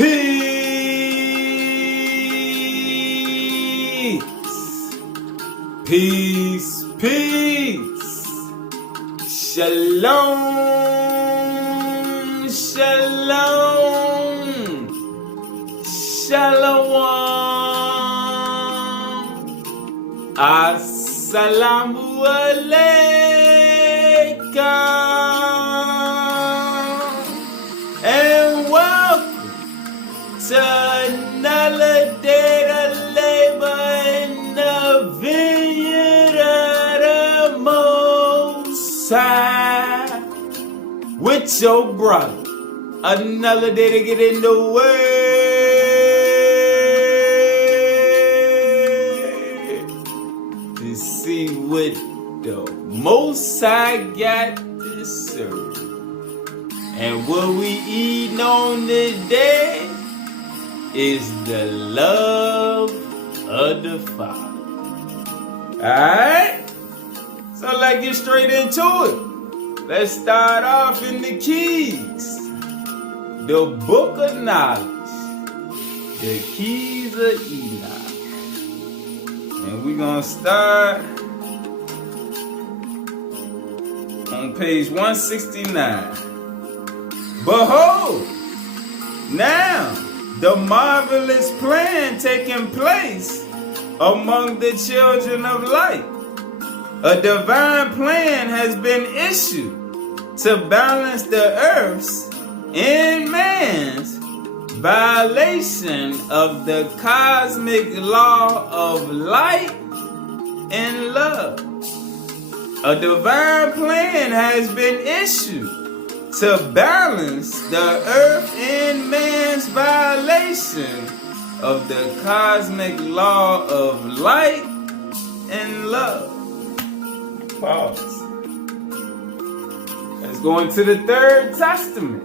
Peace. Peace. Peace. Shalom. Shalom. Shalom. Assalamu alaikum. And welcome to another day to labor in the vineyard of the Most High with your brother. Another day to get in the Word to see what the Most High got to serve. And what we eating on today is the love of the Father. Alright? So let's get straight into it. Let's start off in the keys. The book of knowledge. The keys of Enoch. And we're going to start on page 169. Behold, now the marvelous plan taking place among the children of light. A divine plan has been issued to balance the earth's and man's violation of the cosmic law of light and love. A divine plan has been issued to balance the earth and man's violation of the cosmic law of light and love. Pause. Let's go into the Third Testament.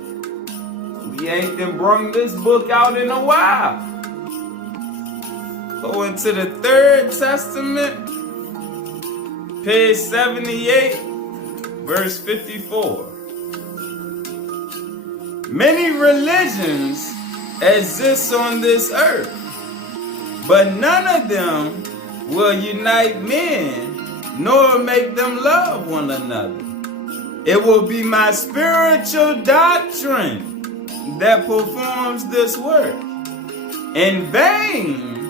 We ain't been brung this book out in a while. Go into the Third Testament, page 78, verse 54. Many religions exist on this earth, but none of them will unite men nor make them love one another. It will be my spiritual doctrine that performs this work. In vain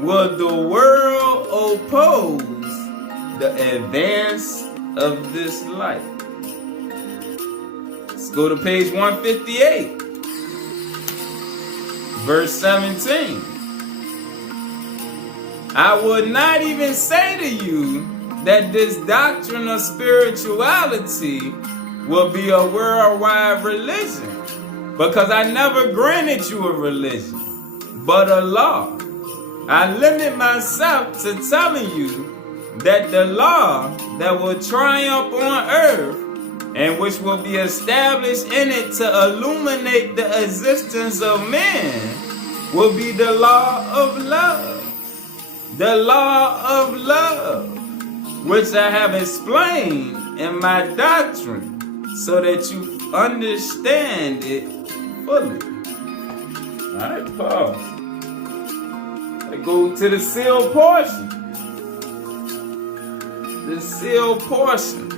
will the world oppose the advance of this light. Let's go to page 158, verse 17. I would not even say to you that this doctrine of spirituality will be a worldwide religion, because I never granted you a religion, but a law. I limit myself to telling you that the law that will triumph on earth and which will be established in it to illuminate the existence of man will be the law of love. The law of love, which I have explained in my doctrine so that you understand it fully. Alright, pause. I go to the sealed portion. The sealed portion.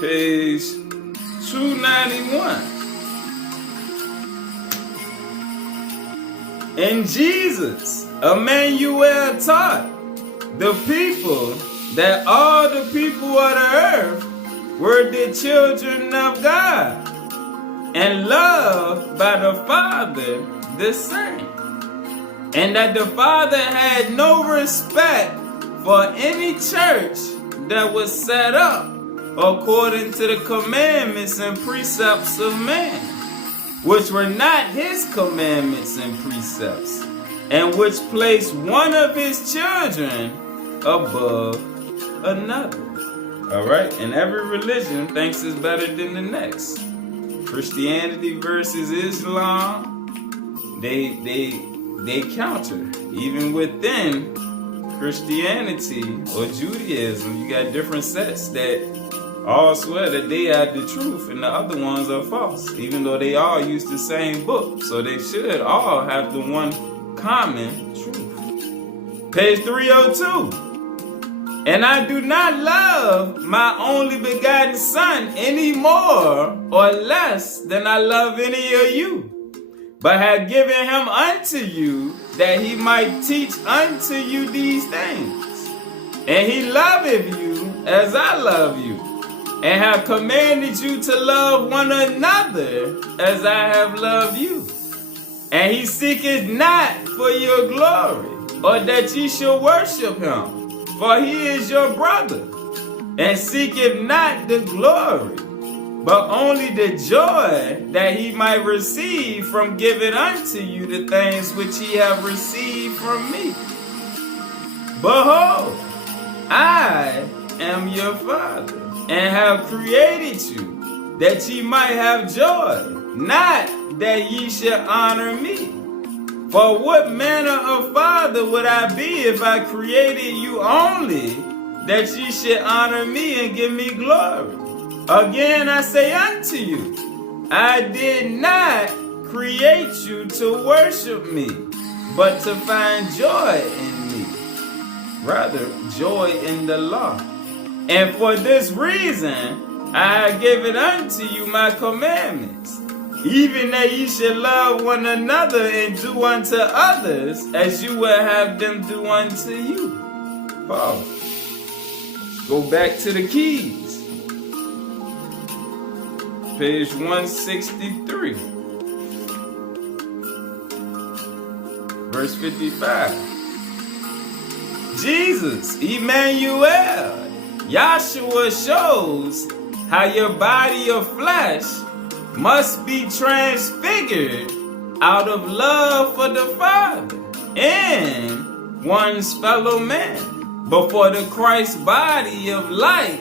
Page 291. And Jesus, Emmanuel, taught the people that all the people of the earth were the children of God and loved by the Father the same, and that the Father had no respect for any church that was set up according to the commandments and precepts of man, which were not his commandments and precepts, and which placed one of his children above another. All right, and every religion thinks it's better than the next. Christianity versus Islam, they counter. Even within Christianity or Judaism, you got different sects that all swear that they are the truth and the other ones are false, even though they all use the same book. So they should all have the one common truth. Page 302. And I do not love my only begotten Son any more or less than I love any of you, but have given him unto you, that he might teach unto you these things. And he loveth you as I love you, and have commanded you to love one another as I have loved you. And he seeketh not for your glory, or that ye should worship him, for he is your brother, and seeketh not the glory, but only the joy that he might receive from giving unto you the things which he have received from me. Behold, I am your Father, and have created you, that ye might have joy, not that ye should honor me. For what manner of father would I be if I created you only, that ye should honor me and give me glory? Again I say unto you, I did not create you to worship me, but to find joy in me, rather joy in the law. And for this reason I have given unto you my commandments, even that ye should love one another and do unto others as you would have them do unto you. Pause. Go back to the keys. Page 163. Verse 55. Jesus, Emmanuel, Yahshua shows how your body of flesh must be transfigured out of love for the Father and one's fellow man, before the Christ body of light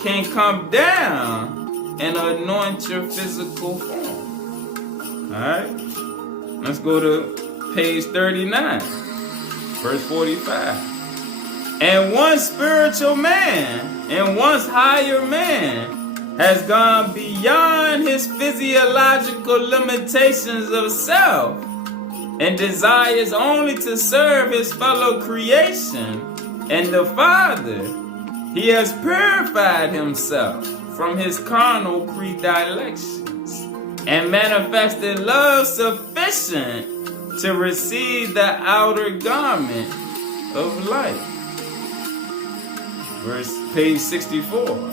can come down and anoint your physical form. Alright? Let's go to page 39, verse 45. And one spiritual man and one's higher man has gone beyond his physiological limitations of self and desires only to serve his fellow creation and the Father. He has purified himself from his carnal predilections and manifested love sufficient to receive the outer garment of light. Page 64.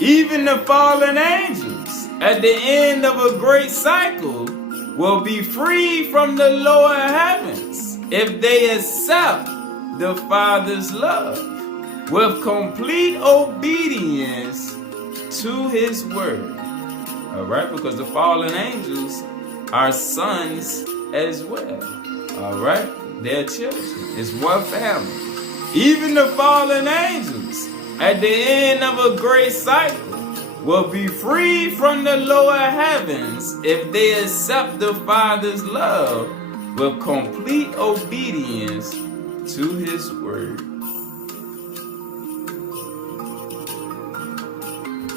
Even the fallen angels, at the end of a great cycle, will be freed from the lower heavens if they accept the Father's love with complete obedience to his word. Alright, because the fallen angels are sons as well. Alright, they're children. It's one family. Even the fallen angels, at the end of a great cycle, will be freed from the lower heavens if they accept the Father's love with complete obedience to his word.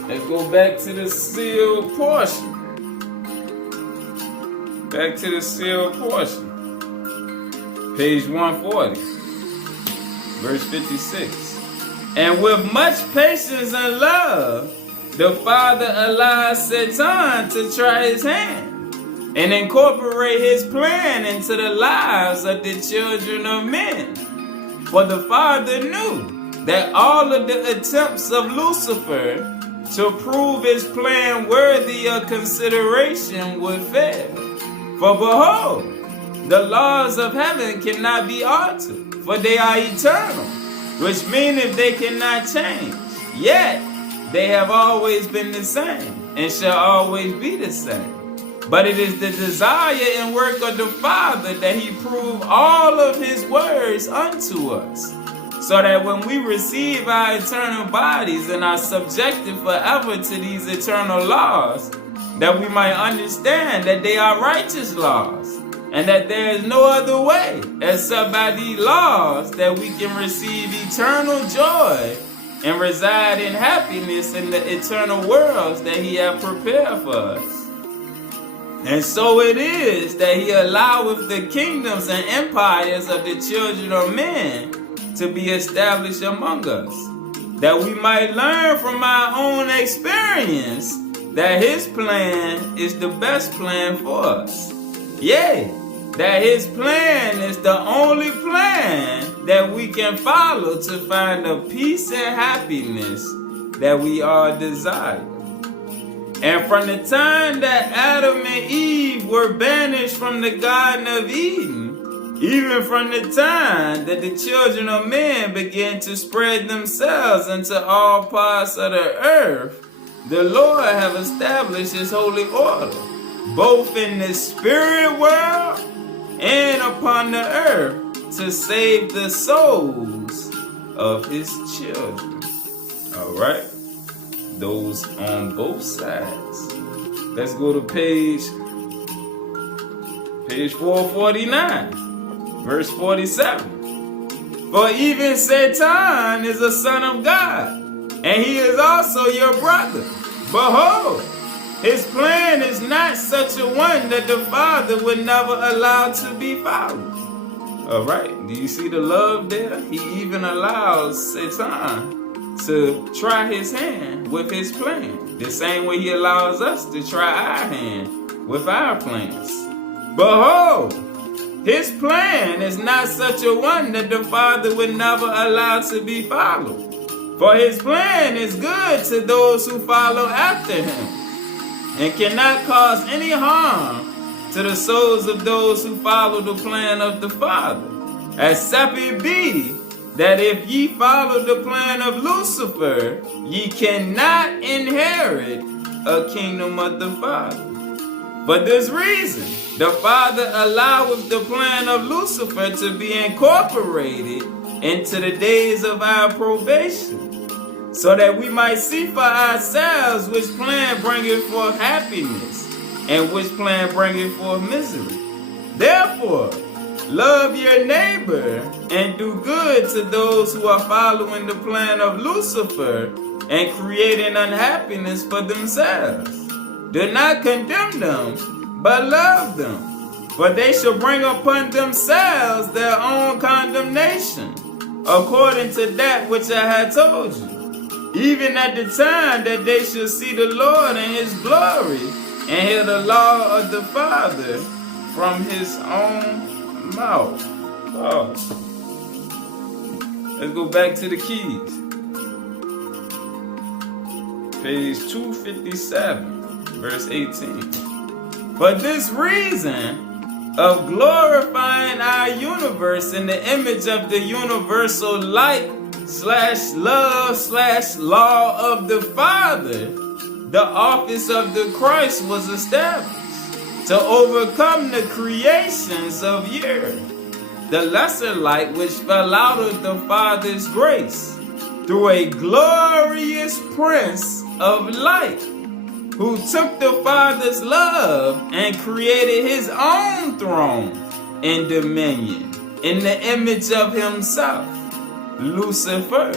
Let's go back to the sealed portion. Back to the sealed portion. Page 140, verse 56. And with much patience and love, the Father allows Satan to try his hand and incorporate his plan into the lives of the children of men. For the Father knew that all of the attempts of Lucifer to prove his plan worthy of consideration would fail. For behold, the laws of heaven cannot be altered, for they are eternal, which meaneth they cannot change. Yet they have always been the same, and shall always be the same. But it is the desire and work of the Father that he prove all of his words unto us, so that when we receive our eternal bodies and are subjected forever to these eternal laws, that we might understand that they are righteous laws, and that there is no other way except by these laws that we can receive eternal joy and reside in happiness in the eternal worlds that he hath prepared for us. And so it is that he alloweth the kingdoms and empires of the children of men to be established among us, that we might learn from our own experience that his plan is the best plan for us. Yea, that his plan is the only plan that we can follow to find the peace and happiness that we all desire. And from the time that Adam and Eve were banished from the Garden of Eden, even from the time that the children of men began to spread themselves into all parts of the earth, the Lord have established his holy order, both in the spirit world and upon the earth, to save the souls of his children. All right? Those on both sides. Let's go to page 449, verse 47. For even Satan is a son of God, and he is also your brother. Behold, his plan is not such a one that the Father would never allow to be followed. All right, do you see the love there? He even allows Satan to try his hand with his plan, the same way he allows us to try our hand with our plans. Behold, his plan is not such a one that the Father would never allow to be followed. For his plan is good to those who follow after him, and cannot cause any harm to the souls of those who follow the plan of the Father, except it be that if ye follow the plan of Lucifer, ye cannot inherit a kingdom of the Father. For this reason, the Father alloweth the plan of Lucifer to be incorporated into the days of our probation, so that we might see for ourselves which plan bringeth forth happiness, and which plan bringeth forth misery. Therefore, love your neighbor and do good to those who are following the plan of Lucifer and creating unhappiness for themselves. Do not condemn them, but love them, for they shall bring upon themselves their own condemnation, according to that which I had told you, even at the time that they shall see the Lord in his glory and hear the law of the Father from his own mouth. Oh. Let's go back to the keys. Page 257, verse 18. For this reason of glorifying our universe in the image of the universal light / love / law of the Father, the office of the Christ was established to overcome the creations of years, the lesser light which fell out of the Father's grace, through a glorious Prince of light, who took the Father's love and created his own throne and dominion in the image of himself, Lucifer,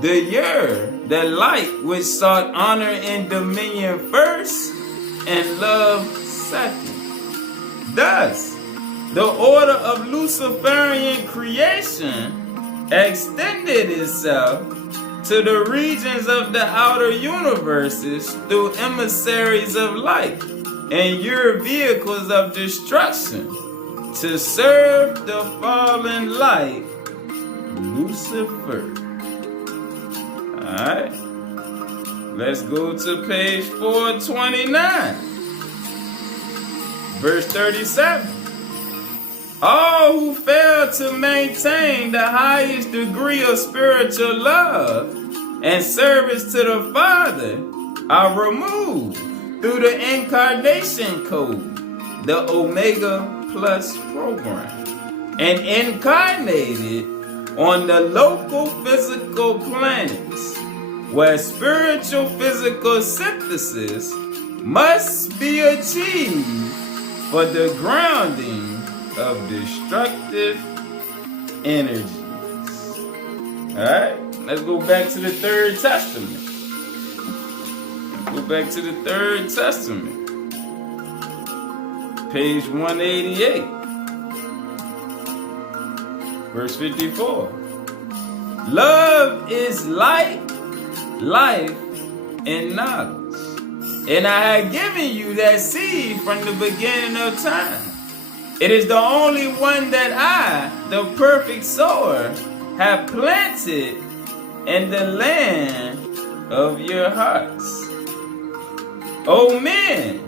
the light which sought honor and dominion first and love second. Thus, the order of Luciferian creation extended itself to the regions of the outer universes through emissaries of light and your vehicles of destruction to serve the fallen light, Lucifer. Alright, let's go to page 429, verse 37. All who fail to maintain the highest degree of spiritual love and service to the Father are removed through the Incarnation Code, the Omega Plus program, and incarnated on the local physical planets, where spiritual physical synthesis must be achieved for the grounding of destructive energies. Alright? Let's go back to the Third Testament. Go back to the Third Testament. Page 188. Verse 54. Love is light, life, and knowledge. And I have given you that seed from the beginning of time. It is the only one that I, the perfect sower, have planted in the land of your hearts. O men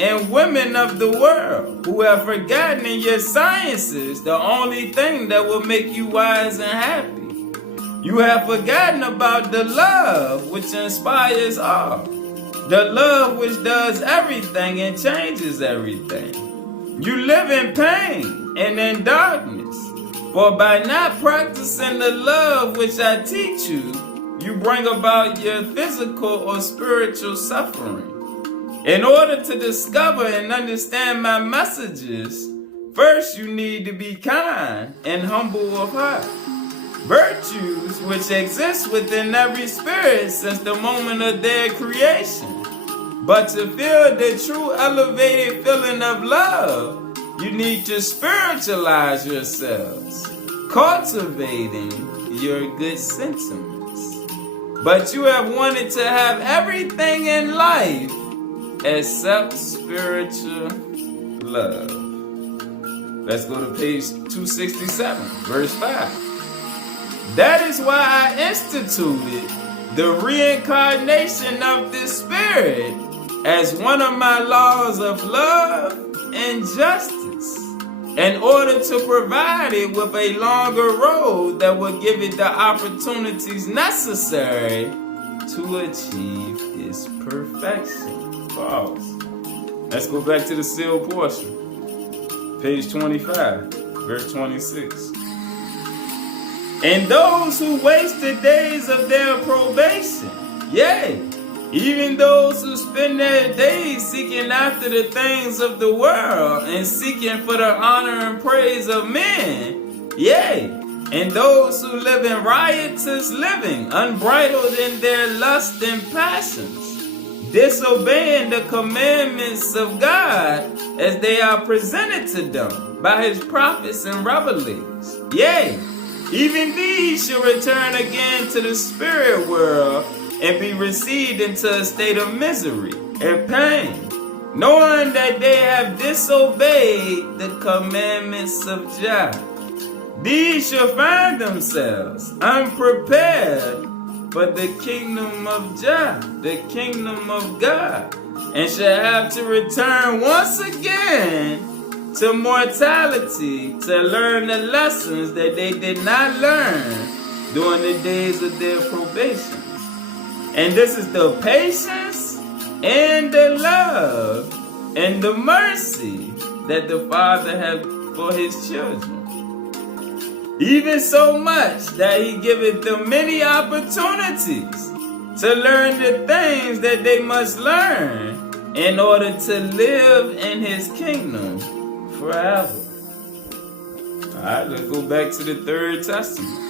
and women of the world, who have forgotten in your sciences the only thing that will make you wise and happy. You have forgotten about the love which inspires all. The love which does everything and changes everything. You live in pain and in darkness. For by not practicing the love which I teach you, you bring about your physical or spiritual suffering. In order to discover and understand my messages, first you need to be kind and humble of heart. Virtues which exist within every spirit since the moment of their creation. But to feel the true elevated feeling of love, you need to spiritualize yourselves, cultivating your good sentiments. But you have wanted to have everything in life except spiritual love. Let's go to page 267, verse 5. That is why I instituted the reincarnation of the spirit as one of my laws of love and justice, in order to provide it with a longer road that will give it the opportunities necessary to achieve its perfection. Pause. Let's go back to the sealed portion. Page 25, verse 26. And those who waste the days of their probation, yea, even those who spend their days seeking after the things of the world and seeking for the honor and praise of men, yea, and those who live in riotous living, unbridled in their lust and passions, disobeying the commandments of God as they are presented to them by his prophets and revelators, yea, even these shall return again to the spirit world and be received into a state of misery and pain, knowing that they have disobeyed the commandments of Jah. These shall find themselves unprepared for the kingdom of Jah, the kingdom of God, and shall have to return once again to mortality to learn the lessons that they did not learn during the days of their probation. And this is the patience and the love and the mercy that the Father has for his children. Even so much that he giveth them many opportunities to learn the things that they must learn in order to live in his kingdom forever. Alright, let's go back to the Third Testament.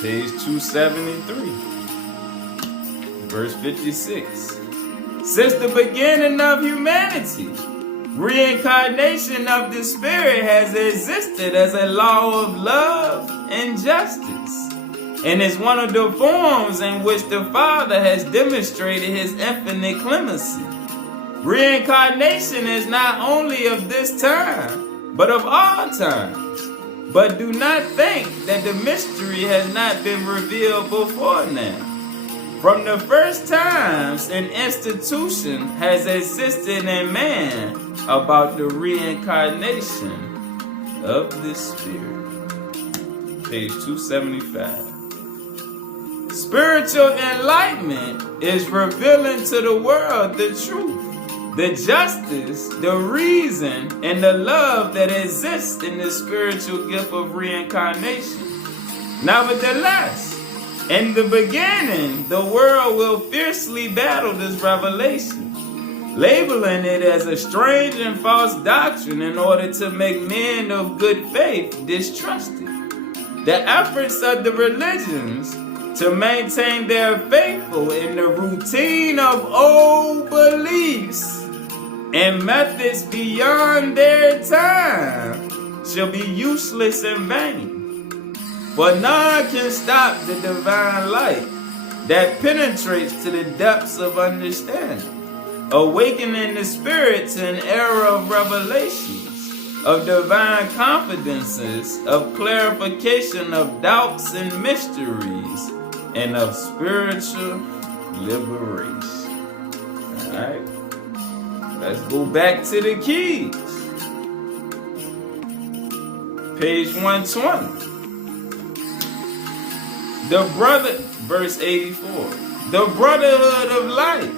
Page 273. Verse 56. Since the beginning of humanity, reincarnation of the spirit has existed as a law of love and justice, and is one of the forms in which the Father has demonstrated his infinite clemency. Reincarnation is not only of this time, but of all times. But do not think that the mystery has not been revealed before now. From the first times, an institution has existed in man about the reincarnation of the spirit. Page 275. Spiritual enlightenment is revealing to the world the truth, the justice, the reason, and the love that exists in the spiritual gift of reincarnation. Nevertheless, in the beginning, the world will fiercely battle this revelation, labeling it as a strange and false doctrine in order to make men of good faith distrust it. the efforts of the religions to maintain their faithful in the routine of old beliefs and methods beyond their time shall be useless and vain. For none can stop the divine light that penetrates to the depths of understanding, awakening the spirit to an era of revelations, of divine confidences, of clarification of doubts and mysteries, and of spiritual liberation. Alright? Let's go back to the keys. Page 120. Verse 84. The brotherhood of light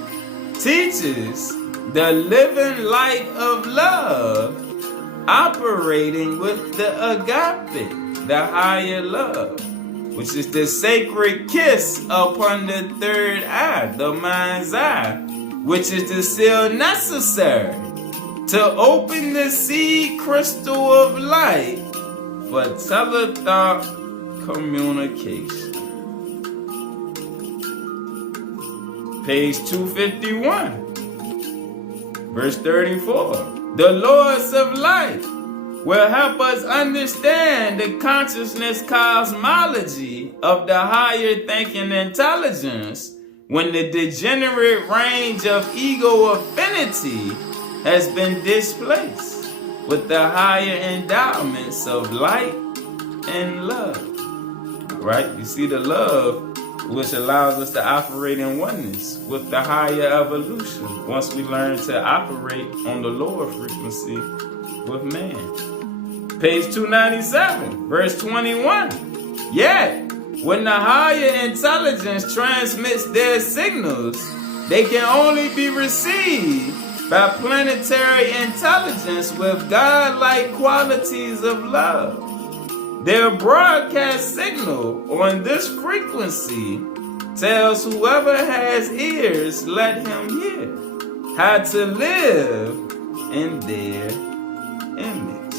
teaches the living light of love operating with the agape, the higher love, which is the sacred kiss upon the third eye, the mind's eye, which is the seal necessary to open the seed crystal of light for telethought communication. Page 251, verse 34. The Lords of Light will help us understand the consciousness cosmology of the higher thinking intelligence when the degenerate range of ego affinity has been displaced with the higher endowments of light and love. Right? You see the love which allows us to operate in oneness with the higher evolution once we learn to operate on the lower frequency with man. Page 297, verse 21. Yet, when the higher intelligence transmits their signals, they can only be received by planetary intelligence with godlike qualities of love. Their broadcast signal on this frequency tells whoever has ears, let him hear, how to live in their image.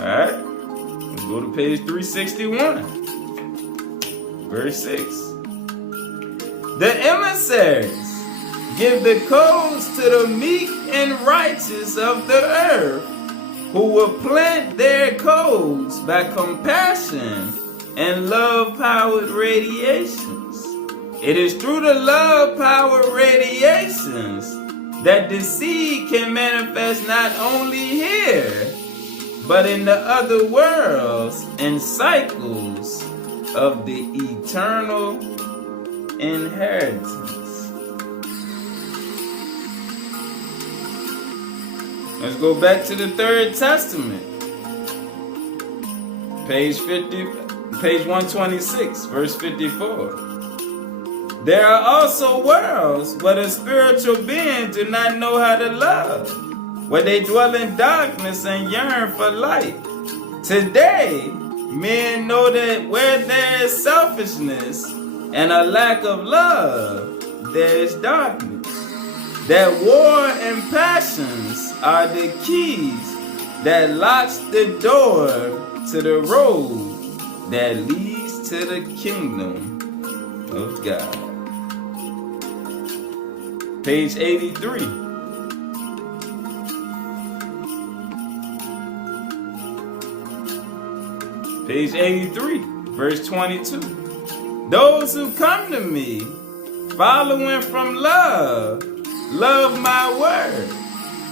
Alright, let's go to page 361, verse 6. The emissaries give the codes to the meek and righteous of the earth, who will plant their codes by compassion and love-powered radiations. It is through the love-powered radiations that the seed can manifest not only here, but in the other worlds and cycles of the eternal inheritance. Let's go back to the Third Testament. Page 126, verse 54. There are also worlds where the spiritual beings do not know how to love, where they dwell in darkness and yearn for light. Today, men know that where there is selfishness and a lack of love, there is darkness. That war and passions are the keys that locks the door to the road that leads to the kingdom of God. Page 83. Page 83, verse 22. Those who come to me, following from love my word,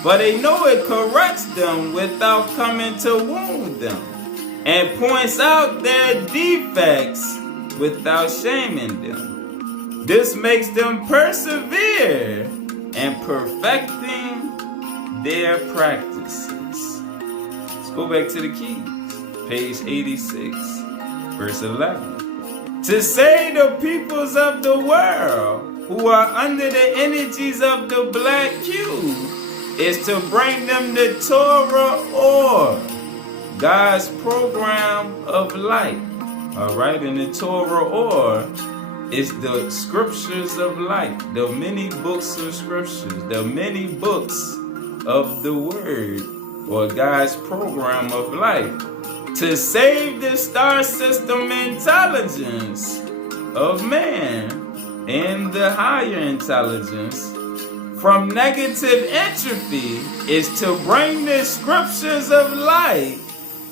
for they know it corrects them without coming to wound them, and points out their defects without shaming them. This makes them persevere in perfecting their practices. Let's go back to the keys. Page 86, verse 11. To say the peoples of the world who are under the energies of the black cube is to bring them the Torah or God's program of light. Alright, and the Torah or is the scriptures of light, the many books of scriptures, the many books of the word or God's program of light to save the star system intelligence of man and the higher intelligence from negative entropy is to bring the scriptures of light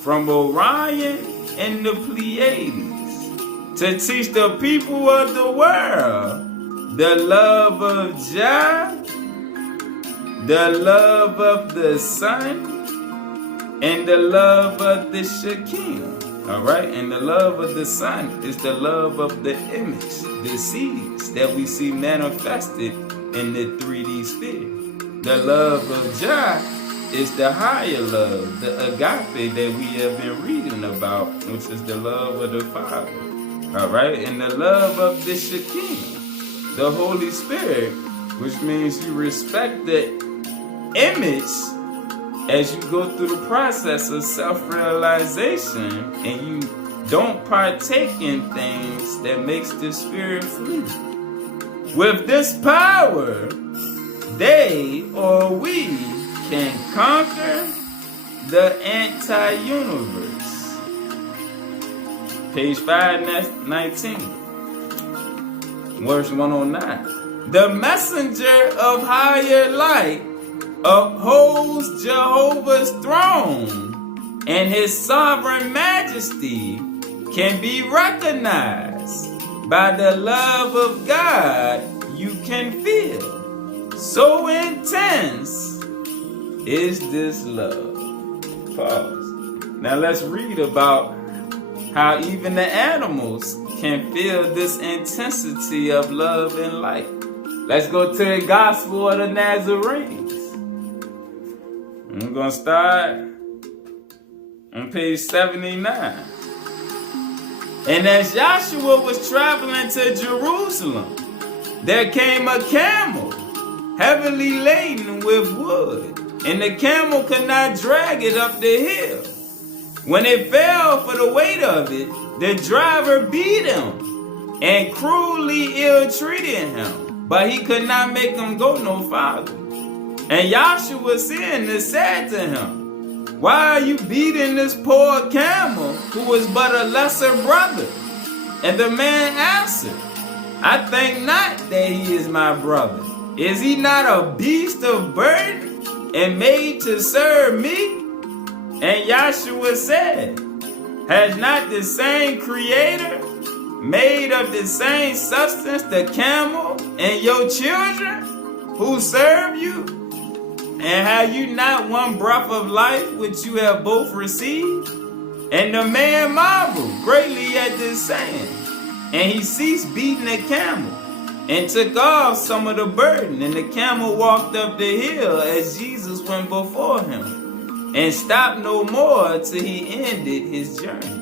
from Orion and the Pleiades, to teach the people of the world the love of Jah, the love of the sun, and the love of the Shekinah. Alright, and the love of the sun is the love of the image, the seeds that we see manifested in the 3D sphere. The love of Jah is the higher love, the agape that we have been reading about, which is the love of the Father. Alright, and the love of the Shekinah, the Holy Spirit, which means you respect the image as you go through the process of self-realization and you don't partake in things that makes the spirit flee. With this power, they or we can conquer the anti-universe. Page 519, verse 109. The messenger of higher light upholds Jehovah's throne, and his sovereign majesty can be recognized by the love of God you can feel. So intense is this love. Pause. Now let's read about how even the animals can feel this intensity of love and light. Let's go to the Gospel of the Nazarenes. I'm going to start on page 79. And as Joshua was traveling to Jerusalem, there came a camel heavily laden with wood, and the camel could not drag it up the hill. When it fell for the weight of it, the driver beat him and cruelly ill-treated him, but he could not make him go no farther. And Joshua seeing this said to him, "Why are you beating this poor camel who was but a lesser brother?" And the man answered, "I think not that he is my brother. Is he not a beast of burden and made to serve me?" And Joshua said, "Has not the same Creator made of the same substance the camel and your children who serve you? And have you not one breath of life which you have both received?" And the man marveled greatly at this saying, and he ceased beating the camel and took off some of the burden. And the camel walked up the hill as Jesus went before him, and stopped no more till he ended his journey.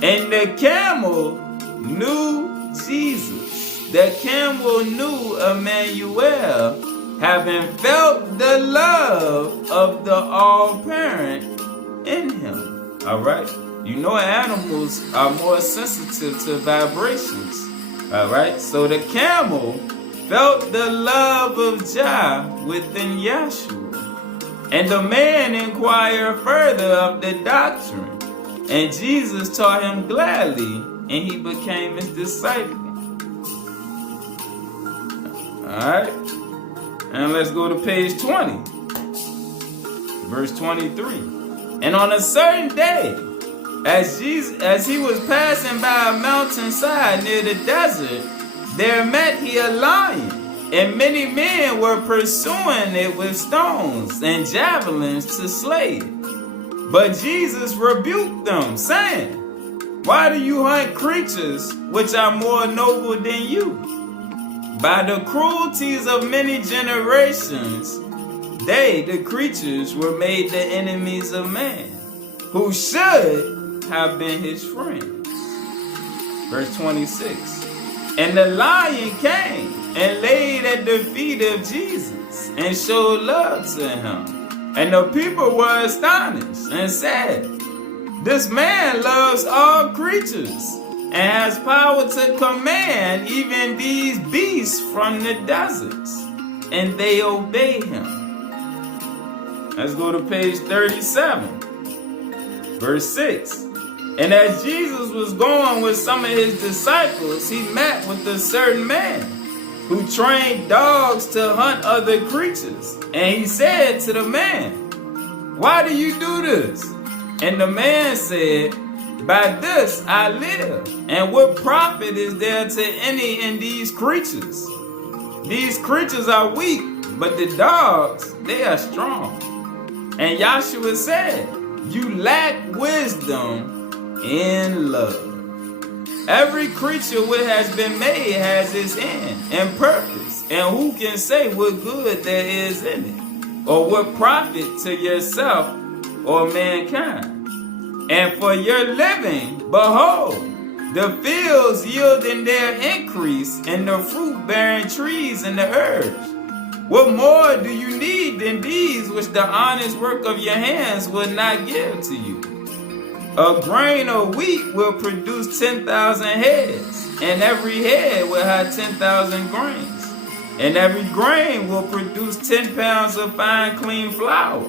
And the camel knew Jesus. The camel knew Emmanuel, having felt the love of the all-parent in him. Alright? You know animals are more sensitive to vibrations. Alright? So the camel felt the love of Jah within Yeshua. And the man inquired further of the doctrine. And Jesus taught him gladly, and he became his disciple. Alright? And let's go to page 20, verse 23. And on a certain day, as he was passing by a mountainside near the desert, there met he a lion, and many men were pursuing it with stones and javelins to slay it. But Jesus rebuked them, saying, "Why do you hunt creatures which are more noble than you? By the cruelties of many generations, they, the creatures, were made the enemies of man, who should have been his friends." Verse 26. And the lion came and laid at the feet of Jesus and showed love to him. And the people were astonished and said, "This man loves all creatures and has power to command even these beasts from the deserts." And they obey him. Let's go to page 37, verse 6. And as Jesus was going with some of his disciples, he met with a certain man who trained dogs to hunt other creatures. And he said to the man, "Why do you do this?" And the man said, "By this I live. And what profit is there to any in these creatures? These creatures are weak, but the dogs, they are strong." And Yahshua said, "You lack wisdom in love." Every creature which has been made has its end and purpose, and who can say what good there is in it, or what profit to yourself or mankind? And for your living, behold, the fields yielding their increase, and the fruit-bearing trees and the herbs. What more do you need than these which the honest work of your hands will not give to you? A grain of wheat will produce 10,000 heads, and every head will have 10,000 grains. And every grain will produce 10 pounds of fine clean flour.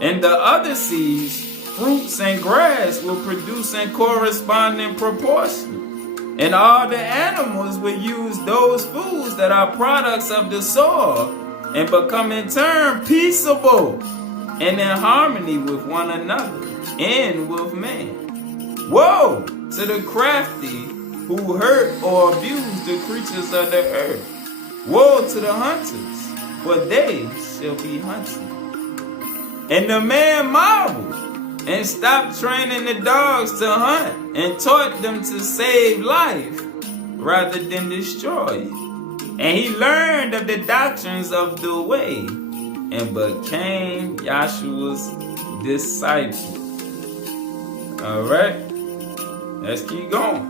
And the other seeds, fruits and grass, will produce in corresponding proportion. And all the animals will use those foods that are products of the soil and become in turn peaceable and in harmony with one another and with man. Woe to the crafty who hurt or abuse the creatures of the earth. Woe to the hunters, for they shall be hunted. And the man marveled and stopped training the dogs to hunt and taught them to save life rather than destroy it. And he learned of the doctrines of the way and became Yahshua's disciple. All right, let's keep going.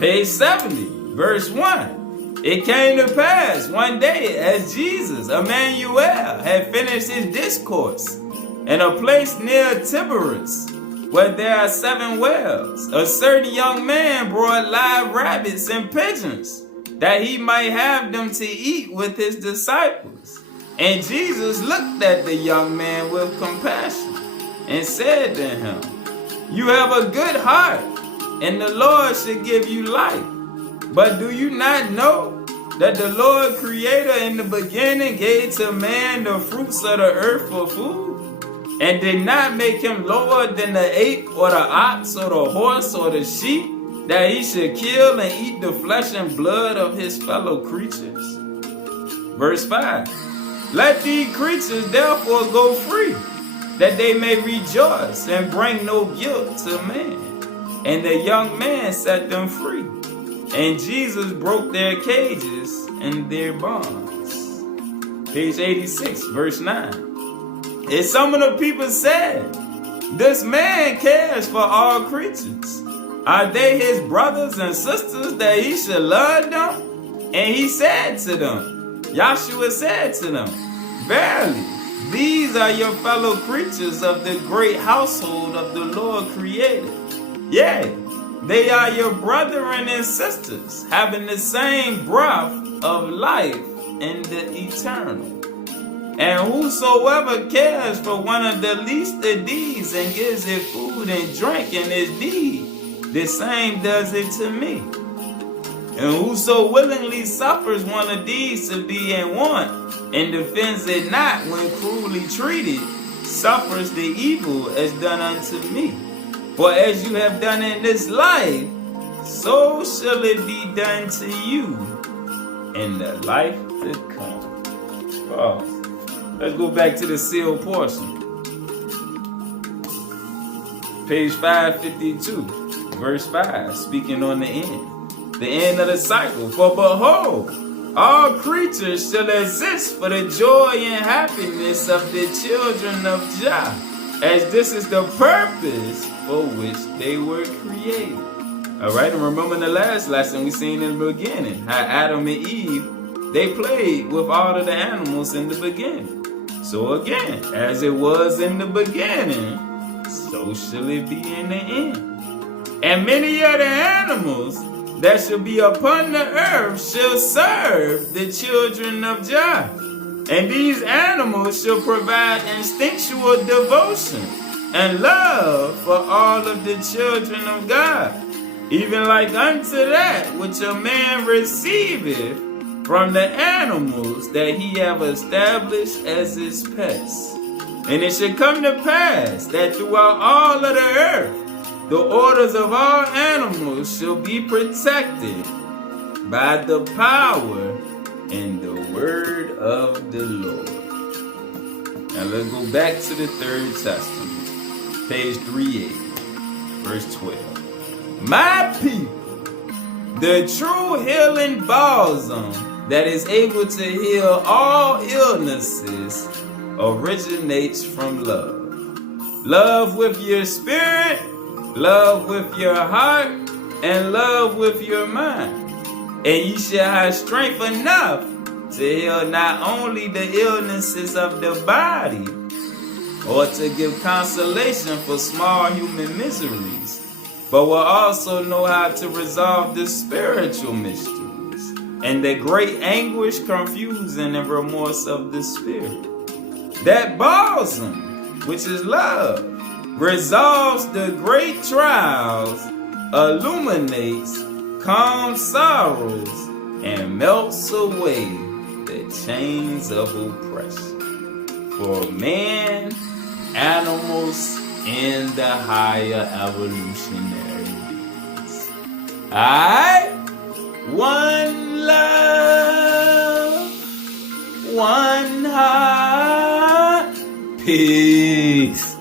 Page 70, verse 1. It came to pass one day as Jesus, Emmanuel, had finished his discourse in a place near Tiberias, where there are 7 wells, a certain young man brought live rabbits and pigeons, that he might have them to eat with his disciples. And Jesus looked at the young man with compassion and said to him, "You have a good heart, and the Lord should give you life. But do you not know that the Lord Creator in the beginning gave to man the fruits of the earth for food, and did not make him lower than the ape or the ox or the horse or the sheep, that he should kill and eat the flesh and blood of his fellow creatures?" Verse 5. Let these creatures therefore go free, that they may rejoice and bring no guilt to man. And the young man set them free. And Jesus broke their cages and their bonds. Page 86, verse 9. And some of the people said, "This man cares for all creatures. Are they his brothers and sisters that he should love them?" And he said to them, Yahshua said to them, "Verily, these are your fellow creatures of the great household of the Lord Creator. Yea, they are your brethren and sisters, having the same breath of life in the eternal. And whosoever cares for one of the least of these and gives it food and drink in his deed, the same does it to me. And whoso willingly suffers one of these to be in want and defends it not when cruelly treated, suffers the evil as done unto me. For as you have done in this life, so shall it be done to you in the life to come." Oh, let's go back to the sealed portion. Page 552, verse 5, speaking on the end of the cycle. "For behold, all creatures shall exist for the joy and happiness of the children of Jah, as this is the purpose for which they were created." All right, and remember in the last lesson we seen in the beginning how Adam and Eve, they played with all of the animals in the beginning. So again, as it was in the beginning, so shall it be in the end. And many of the animals that shall be upon the earth shall serve the children of Jah. And these animals shall provide instinctual devotion and love for all of the children of God, even like unto that which a man receiveth from the animals that he have established as his pets. And it shall come to pass that throughout all of the earth, the orders of all animals shall be protected by the power and the word of the Lord. Now let's go back to the Third Testament, page 380, verse 12. My people, the true healing balsam that is able to heal all illnesses originates from love. Love with your spirit, love with your heart, and love with your mind. And ye shall have strength enough to heal not only the illnesses of the body, or to give consolation for small human miseries, but will also know how to resolve the spiritual mysteries and the great anguish, confusion, and remorse of the spirit. That balsam, which is love, resolves the great trials, illuminates calms sorrows, and melts away the chains of oppression for man, animals, and the higher evolutionary beings. Alright? One love, one heart. Peace.